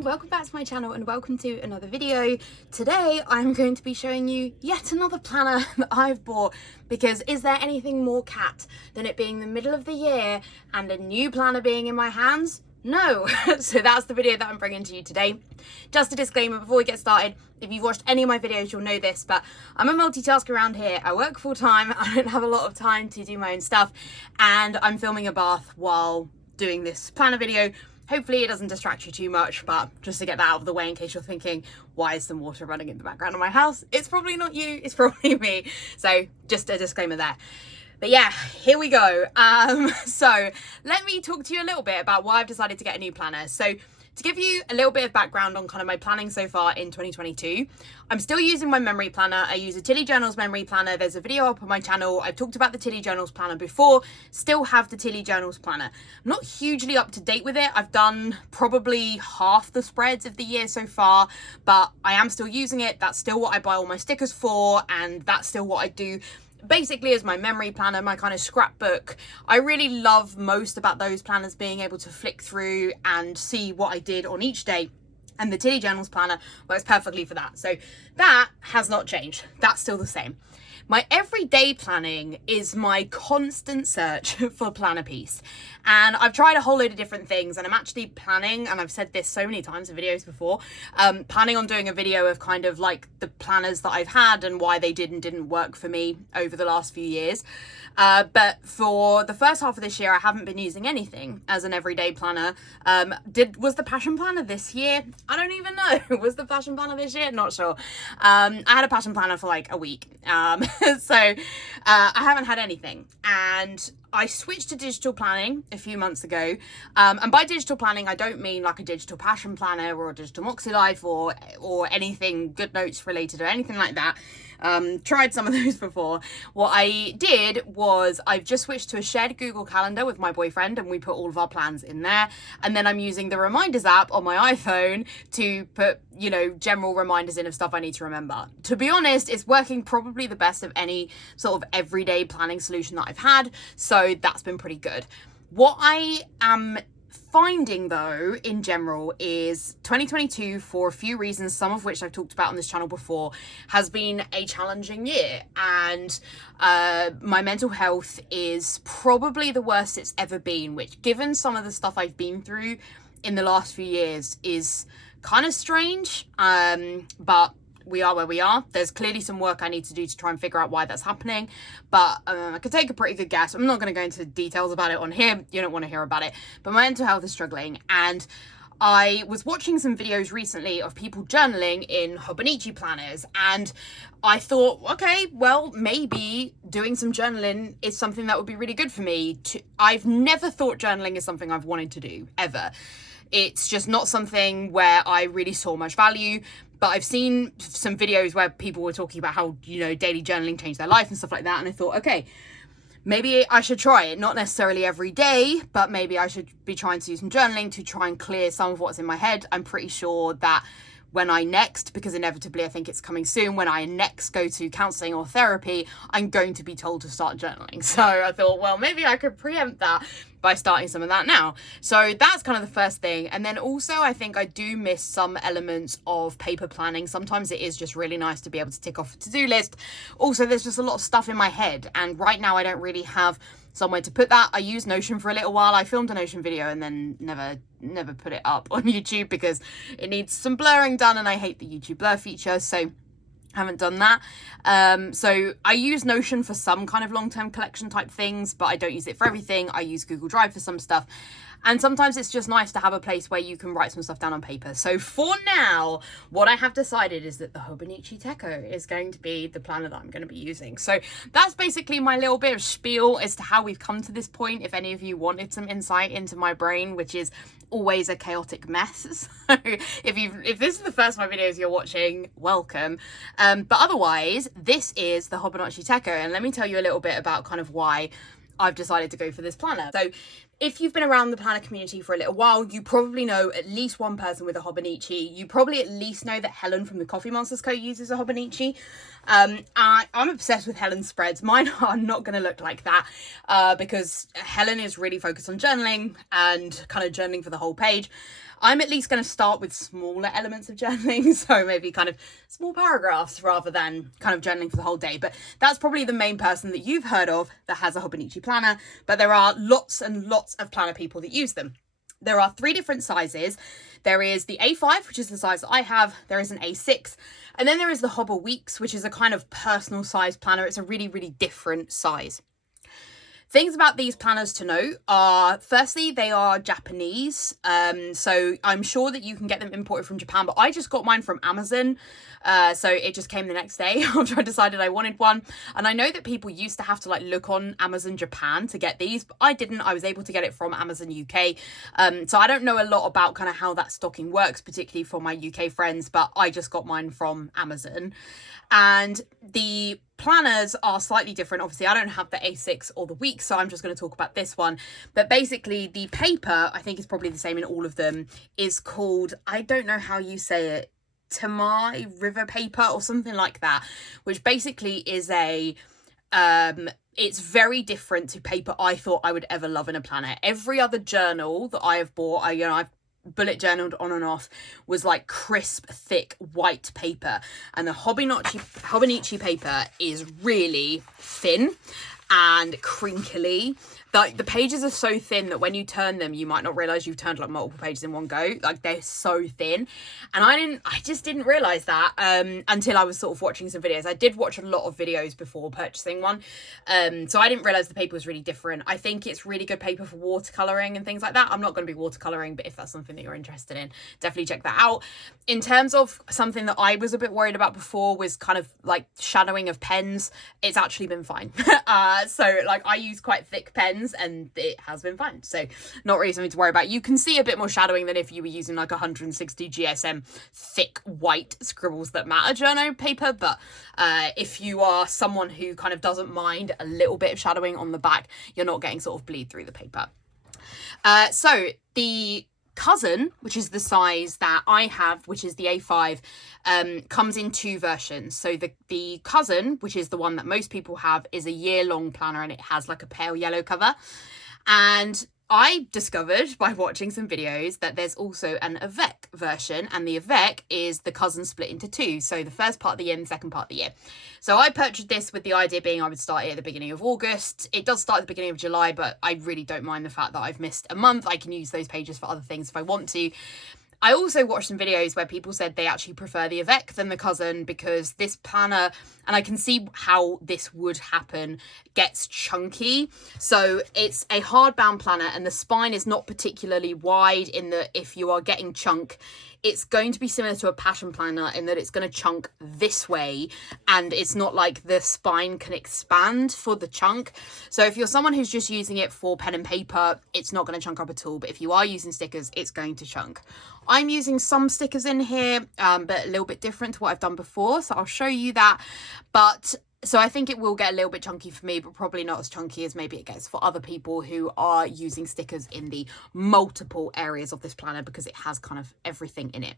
everyone, welcome back to my channel and welcome to another video. Today I'm going to be showing you yet another planner that I've bought, because is there anything more cat than it being the middle of the year and a new planner being in my hands? No. So that's the video that I'm bringing to you today. Just a disclaimer before we get started, if you've watched any of my videos you'll know this, but I'm a multitasker around here. I work full time, I don't have a lot of time to do my own stuff, and I'm filming a bath while doing this planner video. Hopefully it doesn't distract you too much, but just to get that out of the way in case you're thinking, why is some water running in the background of my house? It's probably not you, it's probably me. So just a disclaimer there. But yeah, here we go. So let me talk to you a little bit about why I've decided to get a new planner. So to give you a little bit of background on kind of my planning so far in 2022, I'm still using my memory planner. I use a Tilly Journals memory planner. There's a video up on my channel. I've talked about the Tilly Journals planner before, still have the Tilly Journals planner. I'm not hugely up to date with it. I've done probably half the spreads of the year so far, but I am still using it. That's still what I buy all my stickers for, and that's still what I do basically as my memory planner, my kind of scrapbook. I really love most about those planners being able to flick through and see what I did on each day. And the Tilly Journals planner works perfectly for that. So that has not changed. That's still the same. My everyday planning is my constant search for planner piece. And I've tried a whole load of different things, and I'm actually planning, and I've said this so many times in videos before, planning on doing a video of kind of like the planners that I've had and why they did and didn't work for me over the last few years. But for the first half of this year, I haven't been using anything as an everyday planner. Was the passion planner this year? I don't even know. Was the passion planner this year? Not sure. I had a passion planner for like a week. So I haven't had anything, and I switched to digital planning a few months ago, and by digital planning I don't mean like a digital passion planner or a digital Moxie Life or anything GoodNotes related or anything like that. Tried some of those before. What I did was I've just switched to a shared Google Calendar with my boyfriend, and we put all of our plans in there, and then I'm using the reminders app on my iPhone to put, you know, general reminders in of stuff I need to remember. To be honest, it's working probably the best of any sort of everyday planning solution that I've had, so that's been pretty good. What I am finding though in general is 2022, for a few reasons, some of which I've talked about on this channel before, has been a challenging year, and my mental health is probably the worst it's ever been, which, given some of the stuff I've been through in the last few years, is kind of strange. But we are where we are. There's clearly some work I need to do to try and figure out why that's happening, but I could take a pretty good guess. I'm not going to go into details about it on here. You don't want to hear about it, but my mental health is struggling, and I was watching some videos recently of people journaling in Hobonichi planners, and I thought, okay, well, maybe doing some journaling is something that would be really good for me. I've never thought journaling is something I've wanted to do, ever. It's just not something where I really saw much value. But I've seen some videos where people were talking about how, you know, daily journaling changed their life and stuff like that. And I thought, okay, maybe I should try it. Not necessarily every day, but maybe I should be trying to do some journaling to try and clear some of what's in my head. I'm pretty sure that when I next, because inevitably I think it's coming soon, when I next go to counselling or therapy, I'm going to be told to start journaling. So I thought, well, maybe I could preempt that by starting some of that now. So that's kind of the first thing. And then also I think I do miss some elements of paper planning. Sometimes it is just really nice to be able to tick off a to-do list. Also, there's just a lot of stuff in my head, and right now I don't really have somewhere to put that. I used Notion for a little while. I filmed a Notion video and then never put it up on YouTube because it needs some blurring done, and I hate the YouTube blur feature, so haven't done that. So I use Notion for some kind of long-term collection type things, but I don't use it for everything. I use Google Drive for some stuff. And sometimes it's just nice to have a place where you can write some stuff down on paper. So for now, what I have decided is that the Hobonichi Deco is going to be the planner that I'm going to be using. So that's basically my little bit of spiel as to how we've come to this point. If any of you wanted some insight into my brain, which is always a chaotic mess. So if this is the first of my videos you're watching, welcome. But otherwise, this is the Hobonichi Deco. And let me tell you a little bit about kind of why I've decided to go for this planner. So if you've been around the planner community for a little while, you probably know at least one person with a Hobonichi. You probably at least know that Helen from the Coffee Monsters Co uses a Hobonichi. I'm obsessed with Helen's spreads. Mine are not going to look like that because Helen is really focused on journaling and kind of journaling for the whole page. I'm at least going to start with smaller elements of journaling, so maybe kind of small paragraphs rather than kind of journaling for the whole day. But that's probably the main person that you've heard of that has a Hobonichi planner, but there are lots and lots of planner people that use them. There are 3 different sizes. There is the A5, which is the size that I have. There is an A6. And then there is the Hobo Weeks, which is a kind of personal size planner. It's a really, really different size. Things about these planners to note are, firstly, they are Japanese. So I'm sure that you can get them imported from Japan, but I just got mine from Amazon. So it just came the next day after I decided I wanted one. And I know that people used to have to like look on Amazon Japan to get these, but I didn't. I was able to get it from Amazon UK. So I don't know a lot about kind of how that stocking works, particularly for my UK friends, but I just got mine from Amazon. And the planners are slightly different. Obviously, I don't have the A6 or the Week, so I'm just going to talk about this one. But basically, the paper, I think is probably the same in all of them, is called, I don't know how you say it, Tamai River paper or something like that, which basically is a it's very different to paper I thought I would ever love in a planner. Every other journal that I have bought, I've bullet journaled on and off, was like crisp, thick, white paper. And the Hobonichi paper is really thin and crinkly. The pages are so thin that when you turn them, you might not realize you've turned like multiple pages in one go. Like, they're so thin. And I just didn't realize that until I was sort of watching some videos. I did watch a lot of videos before purchasing one. So I didn't realize the paper was really different. I think it's really good paper for watercoloring and things like that. I'm not going to be watercoloring, but if that's something that you're interested in, definitely check that out. In terms of something that I was a bit worried about before was kind of like shadowing of pens. It's actually been fine. So like, I use quite thick pens and it has been fine, so not really something to worry about. You can see a bit more shadowing than if you were using like 160 GSM thick white scribbles that matter journal paper, but if you are someone who kind of doesn't mind a little bit of shadowing on the back, you're not getting sort of bleed through the paper. So the Cousin, which is the size that I have, which is the A5, comes in 2 versions. So the Cousin, which is the one that most people have, is a year-long planner and it has like a pale yellow cover. And I discovered by watching some videos that there's also an Avec version, and the Avec is the Cousin split into 2. So the first part of the year and the second part of the year. So I purchased this with the idea being I would start it at the beginning of August. It does start at the beginning of July, but I really don't mind the fact that I've missed a month. I can use those pages for other things if I want to. I also watched some videos where people said they actually prefer the Avec than the Cousin because this planner, and I can see how this would happen, gets chunky. So it's a hardbound planner and the spine is not particularly wide in that if you are getting chunk, it's going to be similar to a pattern planner in that it's going to chunk this way and it's not like the spine can expand for the chunk. So if you're someone who's just using it for pen and paper, it's not going to chunk up at all. But if you are using stickers, it's going to chunk. I'm using some stickers in here, but a little bit different to what I've done before. So I'll show you that. But so I think it will get a little bit chunky for me, but probably not as chunky as maybe it gets for other people who are using stickers in the multiple areas of this planner because it has kind of everything in it.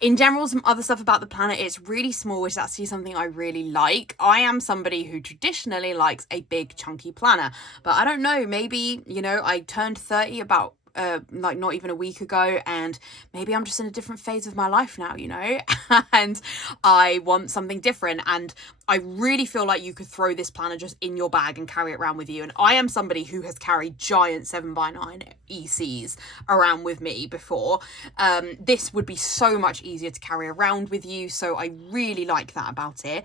In general, some other stuff about the planner, it's really small, which is actually something I really like. I am somebody who traditionally likes a big chunky planner, but I don't know, maybe, you know, I turned 30 about like not even a week ago, and maybe I'm just in a different phase of my life now, you know, and I want something different. And I really feel like you could throw this planner just in your bag and carry it around with you. And I am somebody who has carried giant 7x9 ECs around with me before. This would be so much easier to carry around with you. So I really like that about it.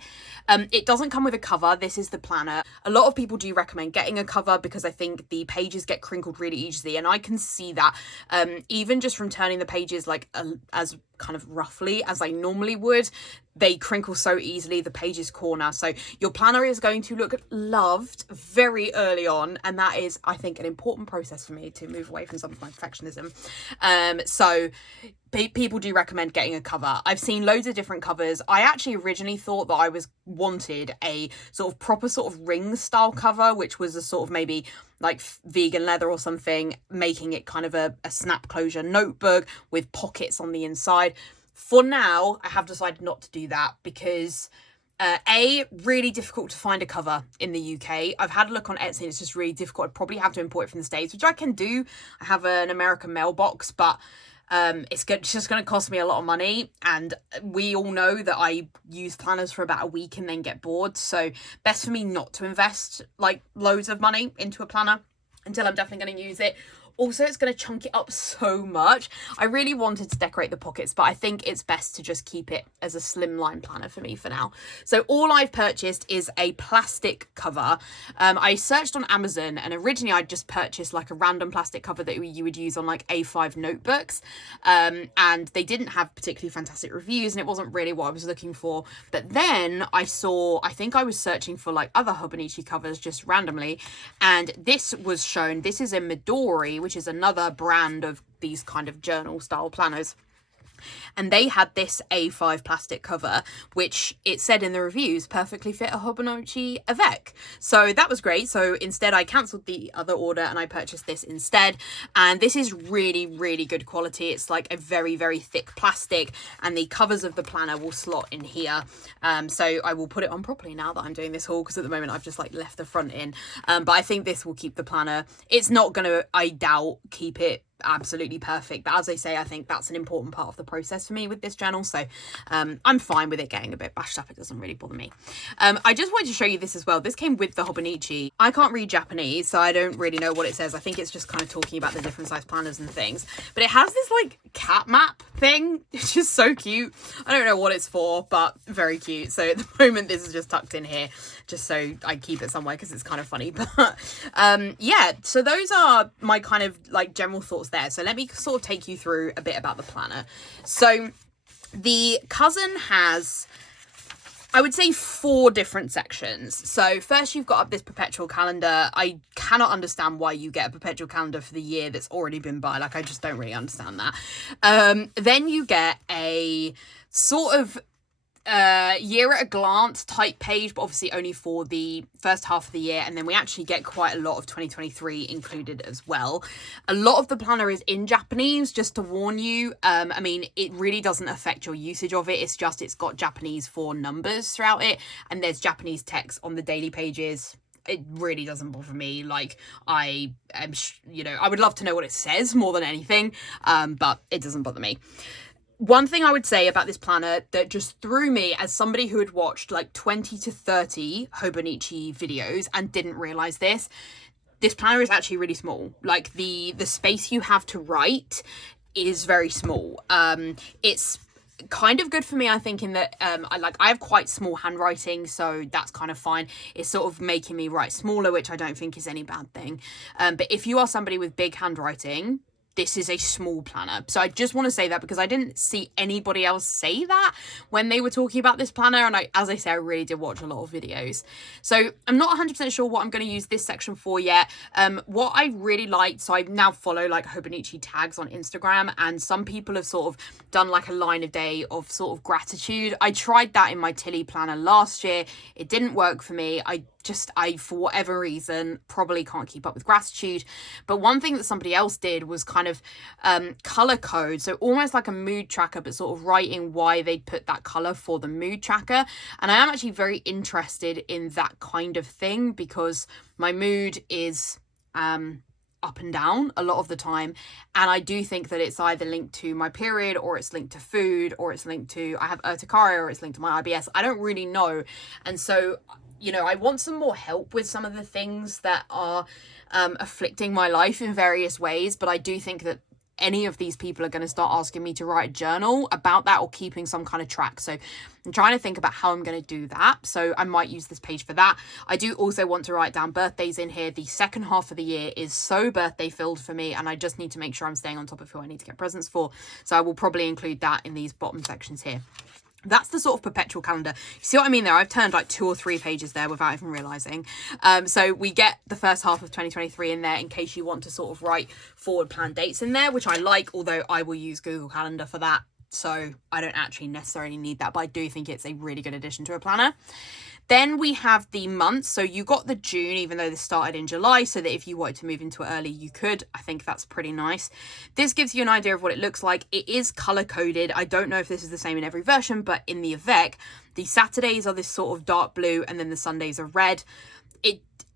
It doesn't come with a cover. This is the planner. A lot of people do recommend getting a cover because I think the pages get crinkled really easily. And I can see that even just from turning the pages like as kind of roughly as I normally would, they crinkle so easily, the pages corner. So your planner is going to look loved very early on, and that is, I think, an important process for me to move away from some of my perfectionism. So people do recommend getting a cover. I've seen loads of different covers. I actually originally thought that I wanted a sort of proper sort of ring style cover, which was a sort of maybe like vegan leather or something, making it kind of a snap closure notebook with pockets on the inside. For now, I have decided not to do that because really difficult to find a cover in the UK. I've had a look on Etsy, it's just really difficult. I'd probably have to import it from the States, which I can do. I have an American mailbox, but it's just going to cost me a lot of money, and we all know that I use planners for about a week and then get bored, so best for me not to invest like loads of money into a planner until I'm definitely going to use it. Also, it's going to chunk it up so much. I really wanted to decorate the pockets, but I think it's best to just keep it as a slimline planner for me for now. So all I've purchased is a plastic cover. I searched on Amazon, and originally I'd just purchased like a random plastic cover that you would use on like A5 notebooks. And they didn't have particularly fantastic reviews, and it wasn't really what I was looking for. But then I think I was searching for like other Hobonichi covers just randomly, and this was shown. This is a Midori, which is another brand of these kind of journal style planners. And they had this A5 plastic cover, which it said in the reviews perfectly fit a Hobonichi Avec. So that was great. So instead I cancelled the other order and I purchased this instead. And this is really, really good quality. It's like a very, very thick plastic, and the covers of the planner will slot in here. So I will put it on properly now that I'm doing this haul, because at the moment I've just like left the front in. But I think this will keep the planner. It's not going to, I doubt, keep it absolutely perfect, but as I say, I think that's an important part of the process for me with this journal, so I'm fine with it getting a bit bashed up. It doesn't really bother me. I just wanted to show you this as well. This came with the Hobonichi. I can't read Japanese, so I don't really know what it says. I think it's just kind of talking about the different size planners and things, but it has this like cat map thing. It's just so cute. I don't know what it's for, but very cute. So at the moment this is just tucked in here just so I keep it somewhere because it's kind of funny. But yeah, so those are my kind of like general thoughts there. So let me sort of take you through a bit about the planner. So the Cousin has, I would say, 4 different sections. So first you've got up this Perpetual calendar. I cannot understand why you get a Perpetual calendar for the year that's already been by. Like, I just don't really understand that. Then you get a sort of year at a glance type page, but obviously only for the first half of the year, and then we actually get quite a lot of 2023 included as well. A lot of the planner is in Japanese, just to warn you. I mean, it really doesn't affect your usage of it. It's just it's got Japanese for numbers throughout it, and there's Japanese text on the daily pages. It really doesn't bother me. Like, I am, I would love to know what it says more than anything, but it doesn't bother me. One thing I would say about this planner that just threw me, as somebody who had watched like 20 to 30 Hobonichi videos and didn't realize this planner is actually really small. Like, the space you have to write is very small. It's kind of good for me, I think, in that I have quite small handwriting, so that's kind of fine. It's sort of making me write smaller, which I don't think is any bad thing. But if you are somebody with big handwriting, this is a small planner. So I just want to say that because I didn't see anybody else say that when they were talking about this planner. And as I say, I really did watch a lot of videos. So I'm not 100% sure what I'm going to use this section for yet. What I really liked, so I now follow like Hobonichi tags on Instagram, and some people have sort of done like a line of day of sort of gratitude. I tried that in my Tilly planner last year. It didn't work for me. I for whatever reason, probably can't keep up with gratitude. But one thing that somebody else did was kind of color code. So almost like a mood tracker, but sort of writing why they put that color for the mood tracker. And I am actually very interested in that kind of thing, because my mood is up and down a lot of the time, and I do think that it's either linked to my period, or it's linked to food, or it's linked to I have urticaria, or it's linked to my IBS. I don't really know. And so I want some more help with some of the things that are afflicting my life in various ways. But I do think that any of these people are going to start asking me to write a journal about that, or keeping some kind of track. So I'm trying to think about how I'm going to do that. So I might use this page for that. I do also want to write down birthdays in here. The second half of the year is so birthday filled for me, and I just need to make sure I'm staying on top of who I need to get presents for. So I will probably include that in these bottom sections here. That's the sort of perpetual calendar. You see what I mean there? I've turned like 2 or 3 pages there without even realising. So we get the first half of 2023 in there in case you want to sort of write forward plan dates in there, which I like, although I will use Google Calendar for that. So I don't actually necessarily need that, but I do think it's a really good addition to a planner. Then we have the months. So you got the June, even though this started in July, so that if you wanted to move into it early, you could. I think that's pretty nice. This gives you an idea of what it looks like. It is color coded. I don't know if this is the same in every version, but in the Avec, the Saturdays are this sort of dark blue and then the Sundays are red.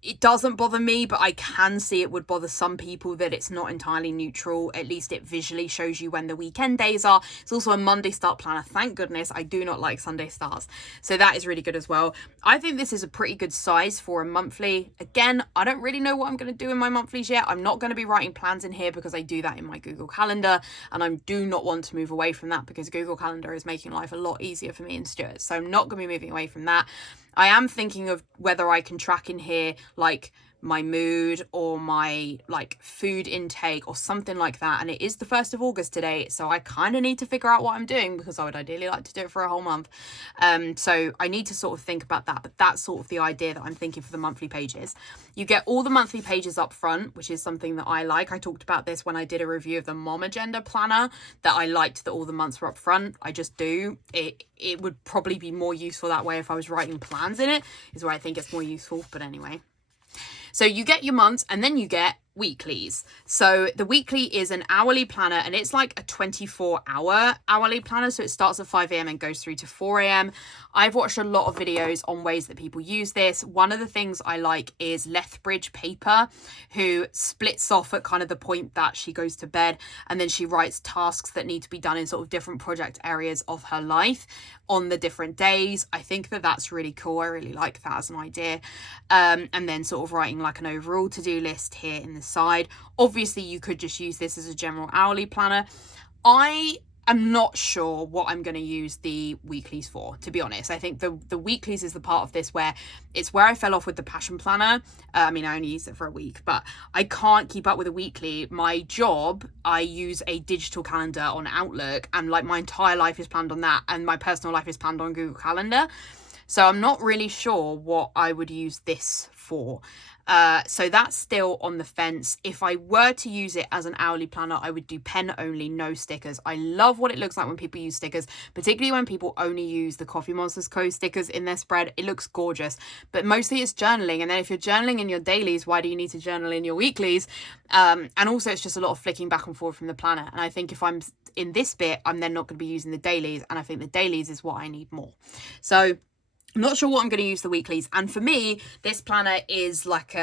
It doesn't bother me, but I can see it would bother some people that it's not entirely neutral. At least it visually shows you when the weekend days are. It's also a Monday start planner. Thank goodness. I do not like Sunday starts. So that is really good as well. I think this is a pretty good size for a monthly. Again, I don't really know what I'm going to do in my monthlies yet. I'm not going to be writing plans in here because I do that in my Google Calendar. And I do not want to move away from that because Google Calendar is making life a lot easier for me and Stuart. So I'm not going to be moving away from that. I am thinking of whether I can track in here like my mood or my like food intake or something like that. And it is the 1st of August today, so I kind of need to figure out what I'm doing because I would ideally like to do it for a whole month. So I need to sort of think about that, but that's sort of the idea that I'm thinking for the monthly pages. You get all the monthly pages up front, which is something that I like. I talked about this when I did a review of the Mom Agenda planner, that I liked that all the months were up front. I just do. It would probably be more useful that way if I was writing plans in it, is where I think it's more useful. But anyway. So you get your months and then you get weeklies. So the weekly is an hourly planner and it's like a 24-hour hourly planner. So it starts at 5 a.m. and goes through to 4 a.m. I've watched a lot of videos on ways that people use this. One of the things I like is Lethbridge Paper, who splits off at kind of the point that she goes to bed, and then she writes tasks that need to be done in sort of different project areas of her life on the different days. I think that that's really cool. I really like that as an idea. And then sort of writing like an overall to-do list here in the side. Obviously you could just use this as a general hourly planner. I am not sure what I'm going to use the weeklies for, to be honest. I think the weeklies is the part of this where it's where I fell off with the passion planner. I mean, I only used it for a week, but I can't keep up with a weekly. My job, I use a digital calendar on Outlook, and like my entire life is planned on that, and my personal life is planned on Google Calendar. So I'm not really sure what I would use this for. So that's still on the fence. If I were to use it as an hourly planner, I would do pen only, no stickers. I love what it looks like when people use stickers, particularly when people only use the Coffee Monsters Co. stickers in their spread. It looks gorgeous, but mostly it's journaling. And then if you're journaling in your dailies, why do you need to journal in your weeklies? And also it's just a lot of flicking back and forth from the planner. And I think if I'm in this bit, I'm then not going to be using the dailies. And I think the dailies is what I need more. So I'm not sure what I'm going to use the weeklies. And for me, this planner is like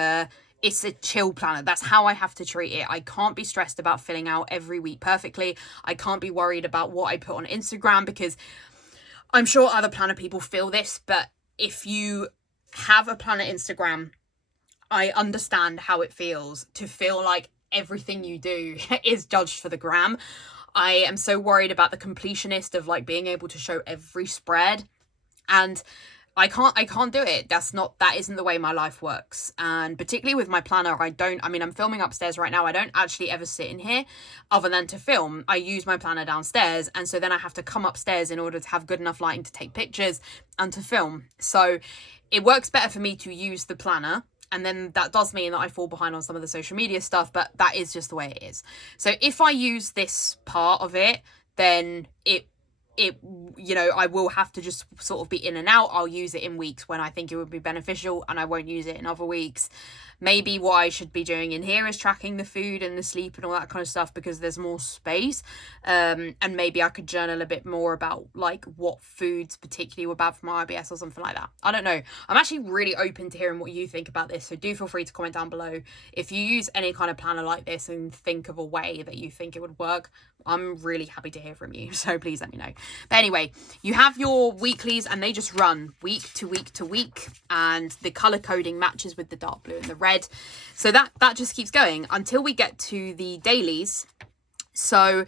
it's a chill planner. That's how I have to treat it. I can't be stressed about filling out every week perfectly. I can't be worried about what I put on Instagram, because I'm sure other planner people feel this, but if you have a planner Instagram, I understand how it feels to feel like everything you do is judged for the gram. I am so worried about the completionist of like being able to show every spread, and I can't do it. That isn't the way my life works. And particularly with my planner, I'm filming upstairs right now. I don't actually ever sit in here other than to film. I use my planner downstairs. And so then I have to come upstairs in order to have good enough lighting to take pictures and to film. So it works better for me to use the planner. And then that does mean that I fall behind on some of the social media stuff, but that is just the way it is. So if I use this part of it, then I will have to just sort of be in and out. I'll use it in weeks when I think it would be beneficial, and I won't use it in other weeks. Maybe what I should be doing in here is tracking the food and the sleep and all that kind of stuff, because there's more space. And maybe I could journal a bit more about like what foods particularly were bad for my IBS or something like that. I don't know. I'm actually really open to hearing what you think about this. So do feel free to comment down below. If you use any kind of planner like this and think of a way that you think it would work, I'm really happy to hear from you. So please let me know. But anyway, you have your weeklies and they just run week to week to week, and the color coding matches with the dark blue and the red. So that just keeps going until we get to the dailies. So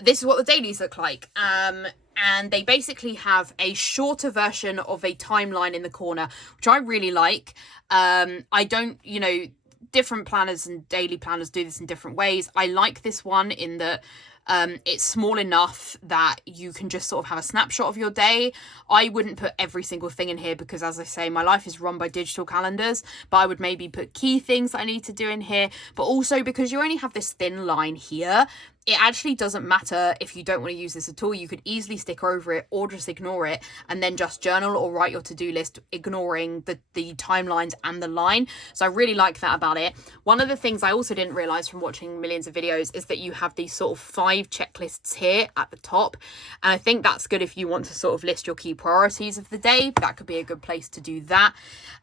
this is what the dailies look like. And they basically have a shorter version of a timeline in the corner, which I really like. I don't, different planners and daily planners do this in different ways. I like this one in that It's small enough that you can just sort of have a snapshot of your day. I wouldn't put every single thing in here because, as I say, my life is run by digital calendars, but I would maybe put key things that I need to do in here. But also because you only have this thin line here, it actually doesn't matter if you don't want to use this at all. You could easily stick over it or just ignore it and then just journal or write your to-do list, ignoring the timelines and the line. So I really like that about it. One of the things I also didn't realize from watching millions of videos is that you have these sort of 5 checklists here at the top. And I think that's good if you want to sort of list your key priorities of the day. That could be a good place to do that.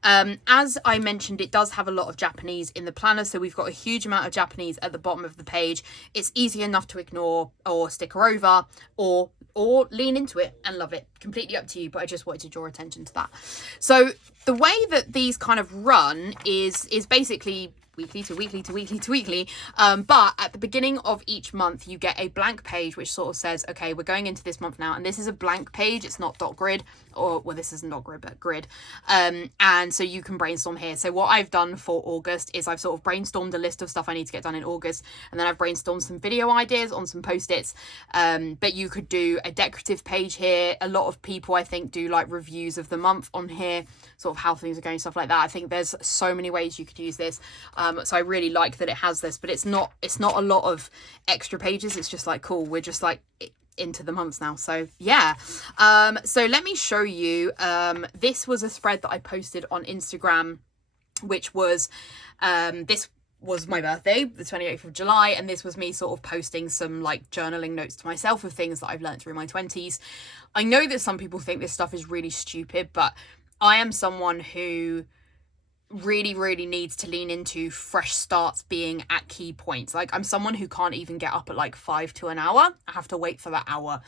As I mentioned, it does have a lot of Japanese in the planner. So we've got a huge amount of Japanese at the bottom of the page. It's easy enough to ignore or sticker over or lean into it and love it. Completely up to you, but I just wanted to draw attention to that. So the way that these kind of run is basically weekly to weekly to weekly to weekly, but at the beginning of each month you get a blank page which sort of says, okay, we're going into this month now, and this is a blank page, it's not dot grid, or well, this isn't dot grid but grid, and so you can brainstorm here. So what I've done for August is I've sort of brainstormed a list of stuff I need to get done in August, and then I've brainstormed some video ideas on some post-its, but you could do a decorative page here. A lot of people, I think, do like reviews of the month on here, sort of how things are going, stuff like that. I think there's so many ways you could use this. So I really like that it has this, but it's not a lot of extra pages. It's just like, cool, we're just like into the months now. So yeah, so let me show you. This was a spread that I posted on Instagram, which was this was my birthday, the 28th of July, and this was me sort of posting some like journaling notes to myself of things that I've learned through my 20s. I know that some people think this stuff is really stupid, but I am someone who really needs to lean into fresh starts being at key points. Like, I'm someone who can't even get up at like 5 to an hour. I have to wait for that hour.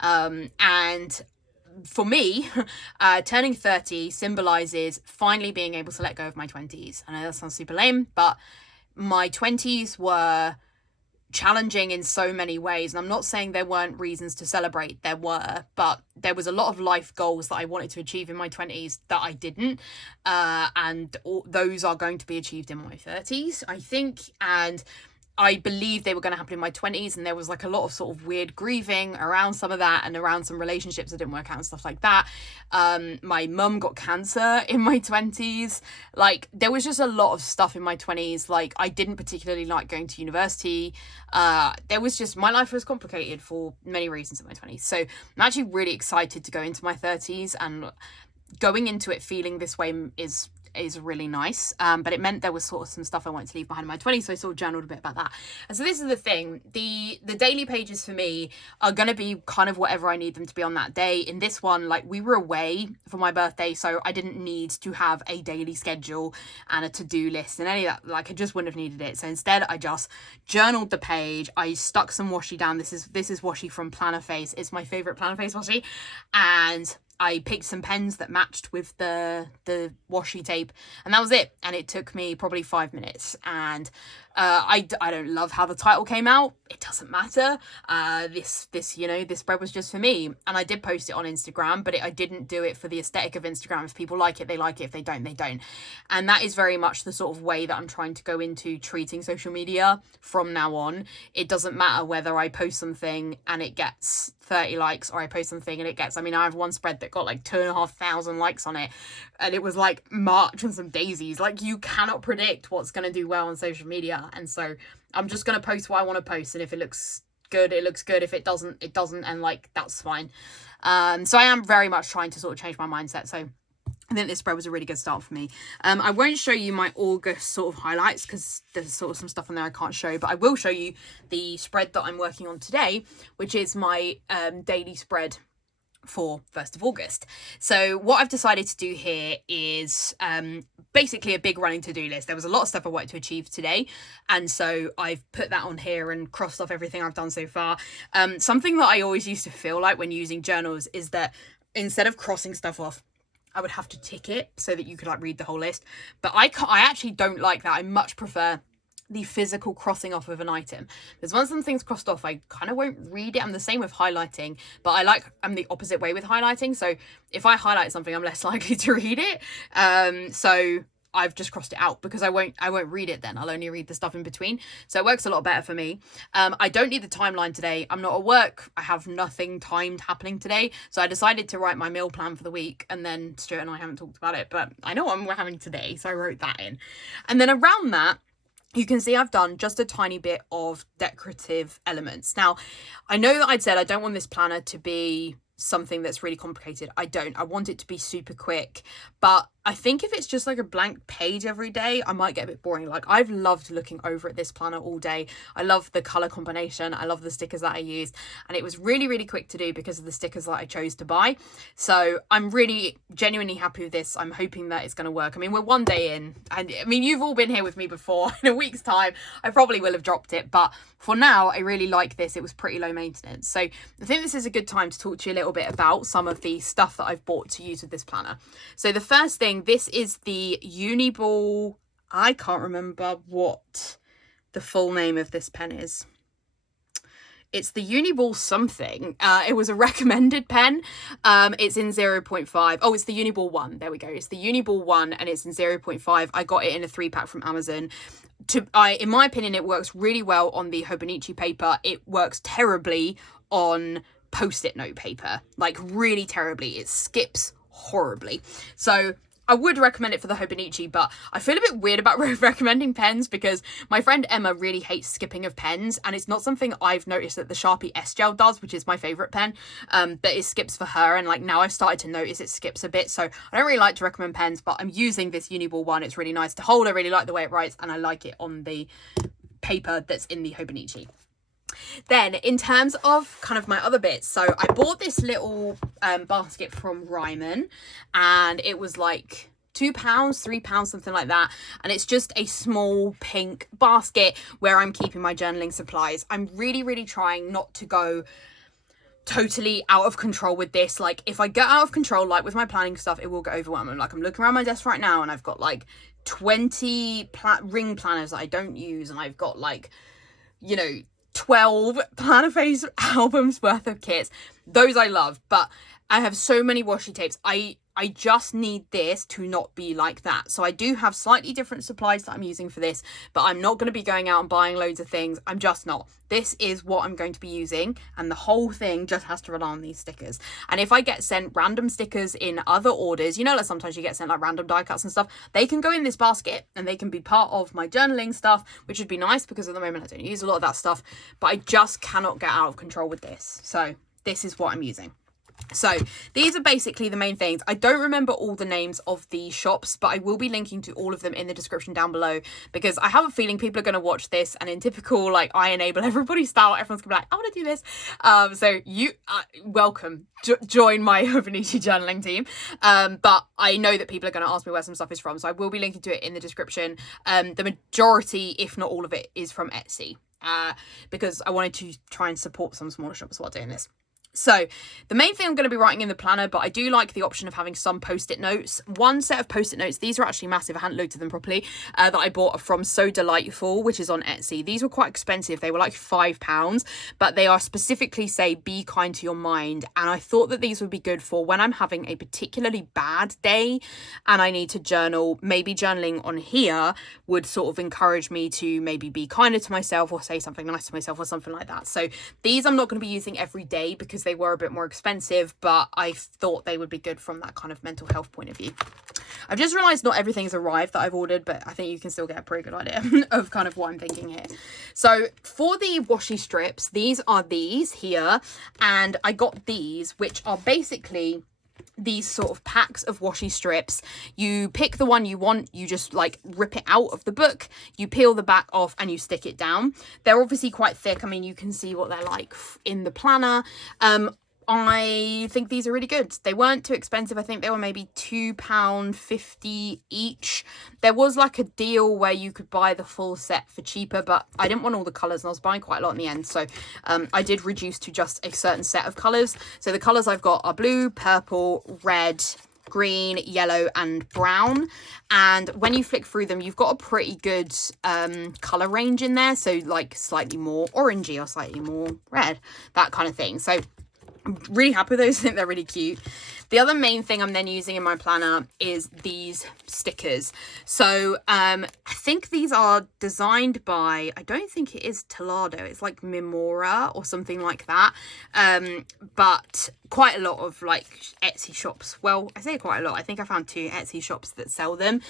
And for me, turning 30 symbolizes finally being able to let go of my 20s. I know that sounds super lame, but my 20s were challenging in so many ways, and I'm not saying there weren't reasons to celebrate. There were, but there was a lot of life goals that I wanted to achieve in my 20s that I didn't, and those are going to be achieved in my 30s, I think, and I believe they were going to happen in my 20s, and there was like a lot of sort of weird grieving around some of that and around some relationships that didn't work out and stuff like that. My mum got cancer in my 20s. Like, there was just a lot of stuff in my 20s. Like, I didn't particularly like going to university. There was just, my life was complicated for many reasons in my 20s. So I'm actually really excited to go into my 30s, and going into it feeling this way is really nice, but it meant there was sort of some stuff I wanted to leave behind in my 20s, so I sort of journaled a bit about that. And so this is the thing, the daily pages for me are going to be kind of whatever I need them to be on that day. In this one, like, we were away for my birthday, so I didn't need to have a daily schedule and a to-do list and any of that. Like, I just wouldn't have needed it. So instead I just journaled the page. I stuck some washi down. This is washi from Planner Face. It's my favorite Planner Face washi, and I picked some pens that matched with the washi tape, and that was it. And it took me probably 5 minutes. And I don't love how the title came out. It doesn't matter. This spread was just for me, and I did post it on Instagram, but I didn't do it for the aesthetic of Instagram. If people like it, they like it. If they don't, they don't. And that is very much the sort of way that I'm trying to go into treating social media from now on. It doesn't matter whether I post something and it gets 30 likes or I post something and it gets, I have one spread that got like 2,500 likes on it, and it was like March and some daisies. Like, you cannot predict what's going to do well on social media. And so I'm just going to post what I want to post, and if it looks good, it looks good. If it doesn't, it doesn't, and like, that's fine. So I am very much trying to sort of change my mindset. So I think this spread was a really good start for me. I won't show you my August sort of highlights because there's sort of some stuff in there I can't show, but I will show you the spread that I'm working on today, which is my daily spread for 1st of August. So what I've decided to do here is basically a big running to-do list. There was a lot of stuff I wanted to achieve today, and so I've put that on here and crossed off everything I've done so far. Something that I always used to feel like when using journals is that instead of crossing stuff off, I would have to tick it so that you could like read the whole list. But I actually don't like that. I much prefer the physical crossing off of an item, because once something's crossed off, I kind of won't read it. I'm the same with highlighting, but I'm the opposite way with highlighting. So if I highlight something, I'm less likely to read it. So I've just crossed it out because I won't read it then. I'll only read the stuff in between. So it works a lot better for me. I don't need the timeline today. I'm not at work. I have nothing timed happening today. So I decided to write my meal plan for the week, and then Stuart and I haven't talked about it, but I know what we're having today. So I wrote that in. And then around that, you can see I've done just a tiny bit of decorative elements. Now, I know that I'd said I don't want this planner to be something that's really complicated. I don't. I want it to be super quick, but I think if it's just like a blank page every day, I might get a bit boring. Like, I've loved looking over at this planner all day. I love the color combination. I love the stickers that I used, and it was really, really quick to do because of the stickers that I chose to buy. So I'm really genuinely happy with this. I'm hoping that it's going to work. I mean, we're one day in, and I mean, you've all been here with me before. In a week's time, I probably will have dropped it, but for now, I really like this. It was pretty low maintenance. So I think this is a good time to talk to you a little bit about some of the stuff that I've bought to use with this planner. So the first thing, this is the Uniball. I can't remember what the full name of this pen is. It's the Uniball something. It was a recommended pen. It's in 0.5. Oh, it's the Uniball 1. There we go. It's the Uniball 1 and it's in 0.5. I got it in a 3-pack from Amazon. In my opinion, it works really well on the Hobonichi paper. It works terribly on post-it note paper, like really terribly. It skips horribly. So I would recommend it for the Hobonichi, but I feel a bit weird about recommending pens because my friend Emma really hates skipping of pens, and it's not something I've noticed that the Sharpie S-Gel does, which is my favourite pen, that it skips for her, and like now I've started to notice it skips a bit, so I don't really like to recommend pens, but I'm using this Uniball one. It's really nice to hold. I really like the way it writes, and I like it on the paper that's in the Hobonichi. Then in terms of kind of my other bits, so I bought this little basket from Ryman, and it was like £2, £3, something like that, and it's just a small pink basket where I'm keeping my journaling supplies. I'm really trying not to go totally out of control with this. Like, if I get out of control, like with my planning stuff, it will get overwhelming. Like, I'm looking around my desk right now and I've got like 20 ring planners that I don't use, and I've got like, you know, 12 planner face albums worth of kits. Those I love, but I have so many washi tapes. I just need this to not be like that. So I do have slightly different supplies that I'm using for this, but I'm not going to be going out and buying loads of things. I'm just not. This is what I'm going to be using, and the whole thing just has to rely on these stickers. And if I get sent random stickers in other orders, you know, like sometimes you get sent like random die cuts and stuff, they can go in this basket and they can be part of my journaling stuff, which would be nice because at the moment I don't use a lot of that stuff, but I just cannot get out of control with this. So this is what I'm using. So these are basically the main things. I don't remember all the names of the shops, but I will be linking to all of them in the description down below, because I have a feeling people are going to watch this, and in typical like I enable everybody style, everyone's gonna be like, I want to do this. So you welcome, join my Hobonichi journaling team. But I know that people are going to ask me where some stuff is from, so I will be linking to it in the description. The majority, if not all of it, is from Etsy, because I wanted to try and support some smaller shops while doing this. So the main thing I'm going to be writing in the planner, but I do like the option of having some post-it notes. One set of post-it notes, these are actually massive, I hadn't looked at them properly, that I bought from So Delightful, which is on Etsy. These were quite expensive. They were like £5, but they are specifically say, be kind to your mind. And I thought that these would be good for when I'm having a particularly bad day and I need to journal. Maybe journaling on here would sort of encourage me to maybe be kinder to myself or say something nice to myself or something like that. So these I'm not going to be using every day because they were a bit more expensive, but I thought they would be good from that kind of mental health point of view. I've just realised not everything's arrived that I've ordered, but I think you can still get a pretty good idea of kind of what I'm thinking here. So for the washi strips, these are these here, and I got these, which are basically these sort of packs of washi strips. You pick the one you want, you just like rip it out of the book, you peel the back off and you stick it down. They're obviously quite thick. I mean, you can see what they're like in the planner. I think these are really good. They weren't too expensive. I think they were maybe £2.50 each. There was like a deal where you could buy the full set for cheaper, but I didn't want all the colours and I was buying quite a lot in the end. So I did reduce to just a certain set of colours. So the colours I've got are blue, purple, red, green, yellow and brown. And when you flick through them, you've got a pretty good colour range in there. So like slightly more orangey or slightly more red, that kind of thing. So I'm really happy with those. I think they're really cute. The other main thing I'm then using in my planner is these stickers. So I think these are designed by, I don't think it is Tolado, it's like Mimora or something like that. But quite a lot of like Etsy shops, well, I say quite a lot, I think I found 2 Etsy shops that sell them.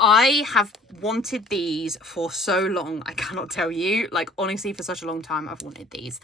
I have wanted these for so long, I cannot tell you, like honestly for such a long time I've wanted these,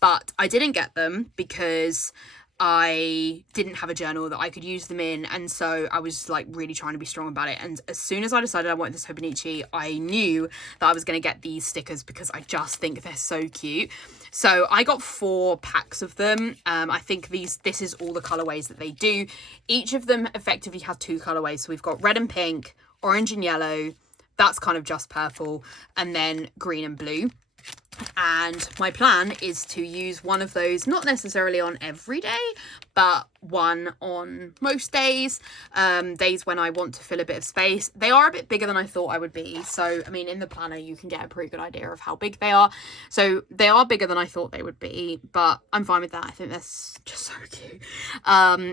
but I didn't get them because I didn't have a journal that I could use them in, and so I was like really trying to be strong about it. And as soon as I decided I wanted this Hobonichi, I knew that I was going to get these stickers because I just think they're so cute. So I got 4 packs of them. I think this is all the colorways that they do. Each of them effectively has 2 colorways. So we've got red and pink, orange and yellow, that's kind of just purple, and then green and blue. And my plan is to use one of those, not necessarily on every day, but one on most days, days when I want to fill a bit of space. They are a bit bigger than I thought I would be. So, I mean, in the planner, you can get a pretty good idea of how big they are. So they are bigger than I thought they would be, but I'm fine with that. I think they're just so cute.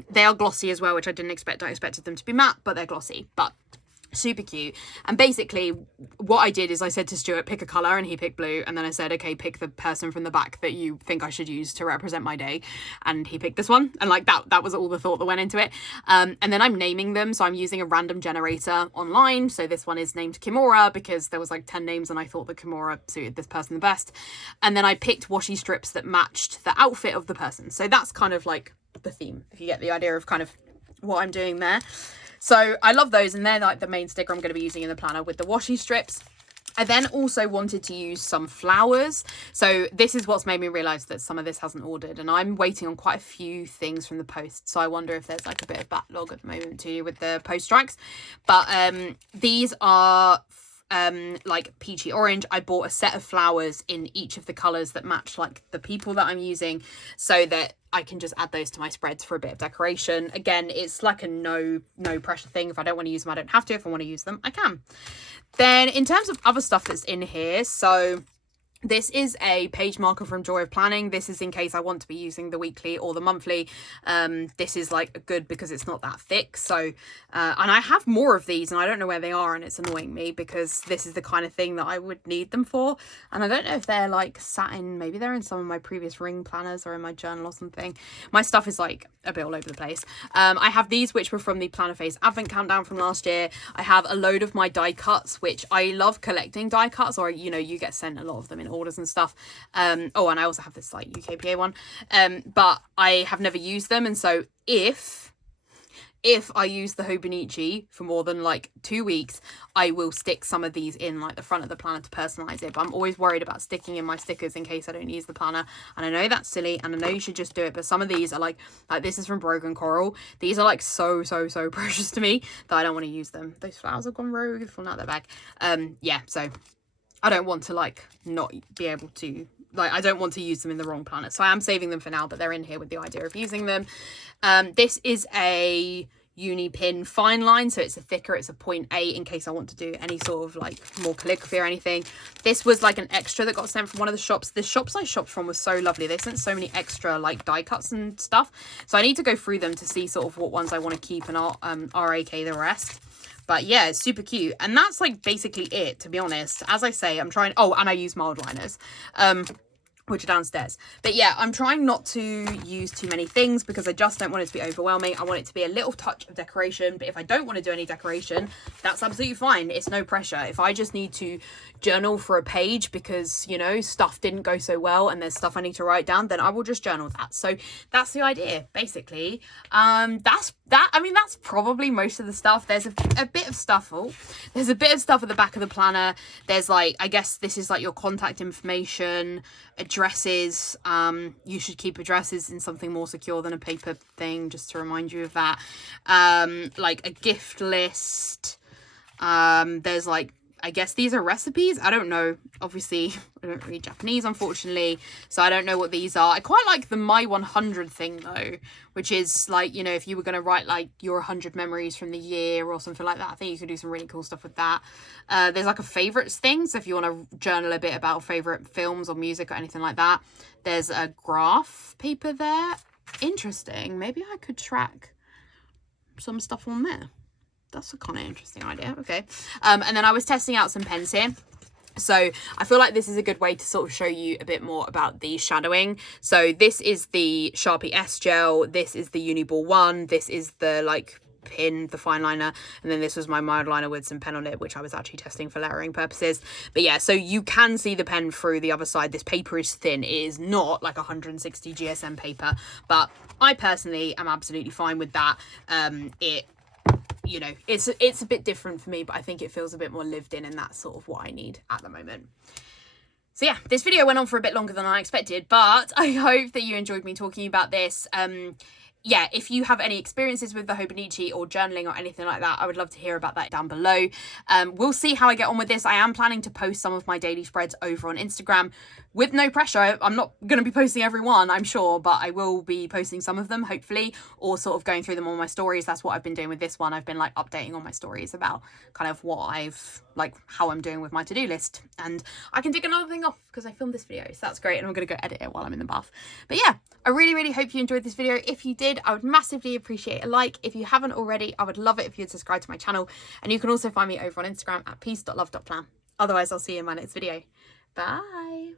They are glossy as well, which I didn't expect. I expected them to be matte, but they're glossy. But super cute. And basically what I did is I said to Stuart, pick a colour, and he picked blue, and then I said, okay, pick the person from the back that you think I should use to represent my day, and he picked this one. And like that was all the thought that went into it. And then I'm naming them, so I'm using a random generator online. So this one is named Kimura because there was like 10 names and I thought that Kimura suited this person the best. And then I picked washi strips that matched the outfit of the person. So that's kind of like the theme, if you get the idea of kind of what I'm doing there. So I love those, and they're like the main sticker I'm going to be using in the planner with the washi strips. I then also wanted to use some flowers. So this is what's made me realise that some of this hasn't ordered, and I'm waiting on quite a few things from the post. So I wonder if there's like a bit of backlog at the moment too with the post strikes. But these are like peachy orange. I bought a set of flowers in each of the colours that match like the people that I'm using, so that I can just add those to my spreads for a bit of decoration. Again, it's like a no pressure thing. If I don't want to use them, I don't have to. If I want to use them, I can. Then in terms of other stuff that's in here, so this is a page marker from Joy of Planning. This is in case I want to be using the weekly or the monthly. This is like good because it's not that thick. So, and I have more of these and I don't know where they are, and it's annoying me because this is the kind of thing that I would need them for. And I don't know if they're like sat in, maybe they're in some of my previous ring planners or in my journal or something. My stuff is like a bit all over the place. I have these which were from the Planner Face Advent Countdown from last year. I have a load of my die cuts, which I love collecting die cuts, or you know, you get sent a lot of them in orders and stuff. Oh, and I also have this like UKPA one, but I have never used them, and so if I use the Hobonichi for more than like 2 weeks, I will stick some of these in like the front of the planner to personalize it. But I'm always worried about sticking in my stickers in case I don't use the planner, and I know that's silly and I know you should just do it, but some of these are like this is from Broken Coral. These are like so precious to me that I don't want to use them. Those flowers have gone rogue, they've fallen out their bag. Yeah, so I don't want to like not be able to, like, I don't want to use them in the wrong planet. So I am saving them for now, but they're in here with the idea of using them. This is a uni pin fine line, so it's a thicker, it's a 0.8 in case I want to do any sort of like more calligraphy or anything. This was like an extra that got sent from one of the shops. The shops I shopped from was so lovely. They sent so many extra like die cuts and stuff, so I need to go through them to see sort of what ones I want to keep and RAK the rest. But yeah, it's super cute. And that's like basically it, to be honest. As I say, I'm trying, oh, and I use mild liners, which are downstairs. But yeah, I'm trying not to use too many things because I just don't want it to be overwhelming. I want it to be a little touch of decoration, but if I don't want to do any decoration, that's absolutely fine. It's no pressure. If I just need to journal for a page because, you know, stuff didn't go so well and there's stuff I need to write down, then I will just journal that. So that's the idea, basically. That's probably most of the stuff. There's a bit of stuff. There's a bit of stuff at the back of the planner. There's like, I guess this is like your contact information, addresses. You should keep addresses in something more secure than a paper thing, just to remind you of that. Like a gift list. There's like I guess these are recipes. I don't know. Obviously, I don't read Japanese, unfortunately, so I don't know what these are. I quite like the My 100 thing, though, which is like, you know, if you were going to write like your 100 memories from the year or something like that, I think you could do some really cool stuff with that. There's like a favorites thing, so if you want to journal a bit about favorite films or music or anything like that. There's a graph paper there. Interesting. Maybe I could track some stuff on there. That's a kind of interesting idea. Okay. And then I was testing out some pens here. So I feel like this is a good way to sort of show you a bit more about the shadowing. So this is the Sharpie S Gel. This is the Uniball 1. This is the like pin, the fine liner, and then this was my mild liner with some pen on it, which I was actually testing for lettering purposes. But yeah, so you can see the pen through the other side. This paper is thin. It is not like 160 GSM paper, but I personally am absolutely fine with that. You know, it's a bit different for me, but I think it feels a bit more lived in, and that's sort of what I need at the moment. So yeah, this video went on for a bit longer than I expected, but I hope that you enjoyed me talking about this. Yeah, if you have any experiences with the Hobonichi or journaling or anything like that, I would love to hear about that down below. We'll see how I get on with this. I am planning to post some of my daily spreads over on Instagram with no pressure. I'm not going to be posting every one, I'm sure, but I will be posting some of them, hopefully, or sort of going through them on my stories. That's what I've been doing with this one. I've been like updating on my stories about kind of what I've, like how I'm doing with my to-do list. And I can take another thing off because I filmed this video, so that's great. And I'm going to go edit it while I'm in the bath. But yeah, I really, really hope you enjoyed this video. If you did, I would massively appreciate a like. If you haven't already, I would love it if you'd subscribe to my channel. And you can also find me over on Instagram at peace.love.plan. Otherwise, I'll see you in my next video. Bye.